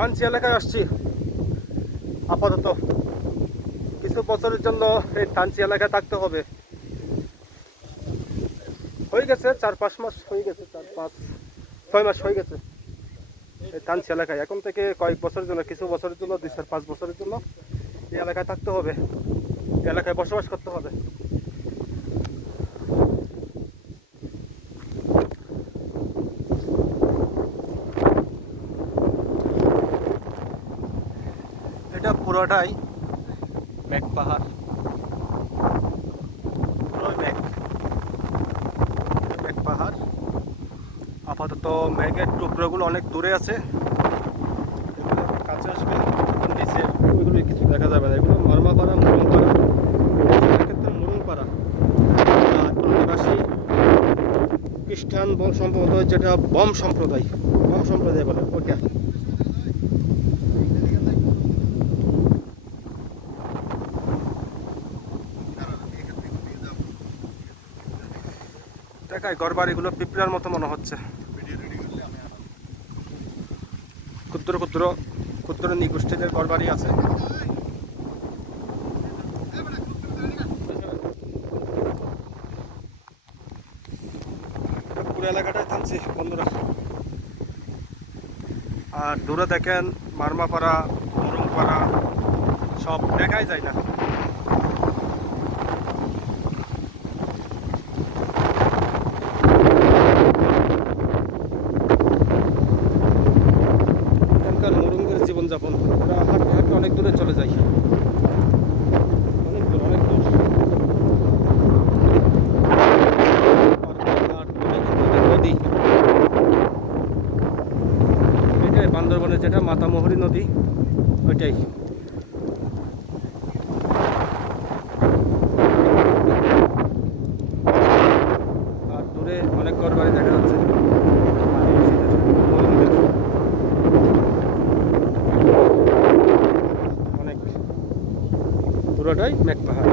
থানচি এলাকায় আসছি আপাতত। কিছু বছরের জন্য এই থানচি এলাকায় থাকতে হবে। হয়ে গেছে 4-5 মাস হয়ে গেছে, 4-5-6 মাস হয়ে গেছে এই থানচি এলাকায়। এখন থেকে কয়েক বছরের জন্য, কিছু বছরের জন্য, 2-4-5 বছরের জন্য এই এলাকায় থাকতে হবে, এই এলাকায় বসবাস করতে হবে। এটা পুরোটাই মেঘ পাহাড়, পুরো মেঘ পাহাড়। আপাতত মেঘের টুকরোগুলো অনেক দূরে আছে, এগুলো কাছে আসবে নিচে ওইগুলো কিছু দেখা যাবে না। এগুলো মারমাপাড়া, মুরুংপাড়া, ক্ষেত্রে মুরুংপাড়া। আর আদিবাসী খ্রিস্টান সম্প্রদায়, যেটা বম সম্প্রদায় বলে ওটা। দেখায় ঘর বাড়িগুলো পিঁপড়ার মতো মনে হচ্ছে, ক্ষুদ্র ক্ষুদ্র ক্ষুদ্র নিগোষ্ঠীদের ঘর বাড়ি আছে। পুরো এলাকাটায় থামছি বন্ধুরা। আর দূরে দেখেন মারমাপাড়া, মুরুংপাড়া সব দেখাই যায় না। এখানকার মুরুঙ্গের জীবনযাপন, ওরা হাঁটতে হাঁটতে অনেক দূরে চলে যায়, অনেক দূর অনেক দূর। নদী এটাই বান্দরবনের, যেটা মাতামুহুরী নদী ওইটাই। আর দূরে অনেক ঘর বাড়ি দেখা যাচ্ছে অনেক। পুরোটাই মেঘ পাহাড়।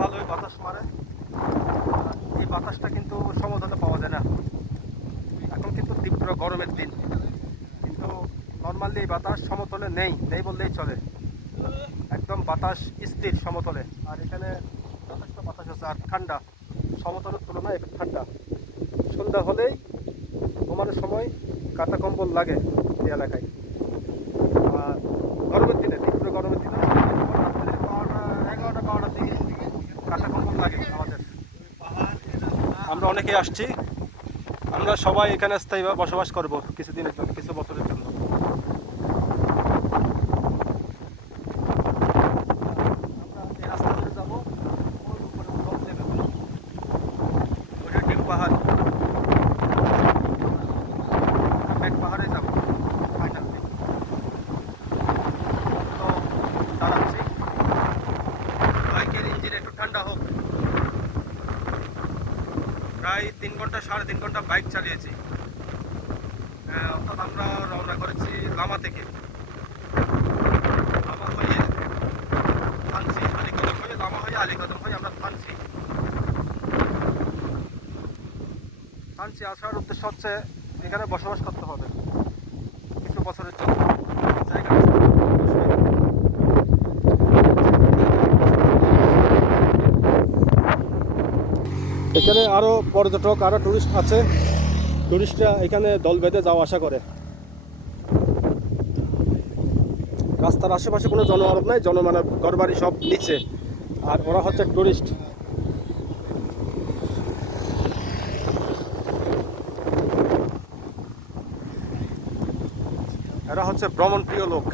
ভালোই বাতাস মারে, এই বাতাসটা কিন্তু সমতলে পাওয়া যায় না। এখন কিন্তু তীব্র গরমের দিন, কিন্তু নর্মালি এই বাতাস সমতলে নেই বললেই চলে। একদম বাতাস স্থির সমতলে। আর এখানে যথেষ্ট বাতাস আছে, আর ঠান্ডা, সমতলের তুলনায় একটু ঠান্ডা। সন্ধ্যা হলেই ঘুমানোর সময় কাঁথা কম্বল লাগে এই এলাকায়। আর গরমের দিনে, তীব্র গরমের দিনে 11টা-12টার দিকে কাঁথা কম্বল লাগে আমাদের। আমরা অনেকেই আসছি, আমরা সবাই এখানে স্থায়ীভাবে বসবাস করব কিছুদিনের জন্য, কিছু বছরের জন্য। আমরা এই রাস্তা ধরে যাবো, ওই উপরে উঠব দেবে, ওইটা ডিম পাহাড়, মেঘ পাহাড়ে যাবো ফাইনাল। তো দাঁড়াচ্ছি, বাইকের ইঞ্জিন একটু ঠান্ডা হোক। প্রায় 3 ঘন্টা 3.5 ঘন্টা বাইক চালিয়েছি। অর্থাৎ আমরা রওনা করেছি লামা থেকে, লামা হয়ে থানচি, আলীকদম হয়ে, লামা হয়ে আলীকদম হয়ে আমরা থানচি আসার উদ্দেশ্য হচ্ছে এখানে বসবাস করতে হবে কিছু বছরের জন্য। এখানে আরো পর্যটক, আরো টুরিস্ট আছে, টুরিস্টরা এখানে দল বেঁধে যাওয়া আসা করে। রাস্তার আশেপাশে কোনো জনমানব নাই, জনমানব ঘরবাড়ি সব নিচে, আর ওরা হচ্ছে টুরিস্ট। এরা হচ্ছে ভ্রমণ প্রিয় লোক।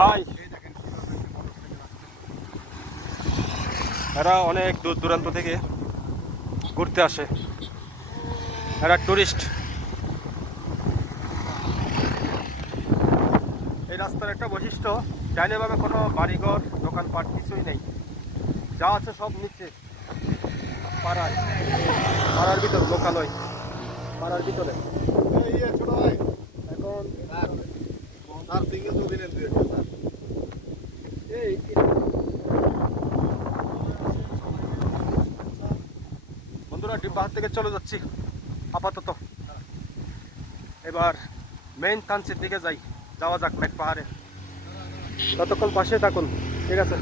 হাই, এরা অনেক দূর দূরান্ত থেকে ঘুরতে আসে, এরা টুরিস্ট। এই রাস্তার একটা বৈশিষ্ট্য, ডাইনেভাবে কোনো বাড়িঘর, দোকানপাট কিছুই নেই, যা আছে সব নিচে পাড়ায়, পাড়ার ভিতর, লোকালয় পাড়ার ভিতরে। এখন আর সিঙ্গেল তো দিলেন দুই একটা স্যার। বন্ধুরা ডিম পাহাড় থেকে চলে যাচ্ছি আপাতত। এবার মেইন থানচির দিকে যাওয়া যাক মেঘ পাহাড়ে। ততক্ষণ পাশে থাকুন, ঠিক আছে।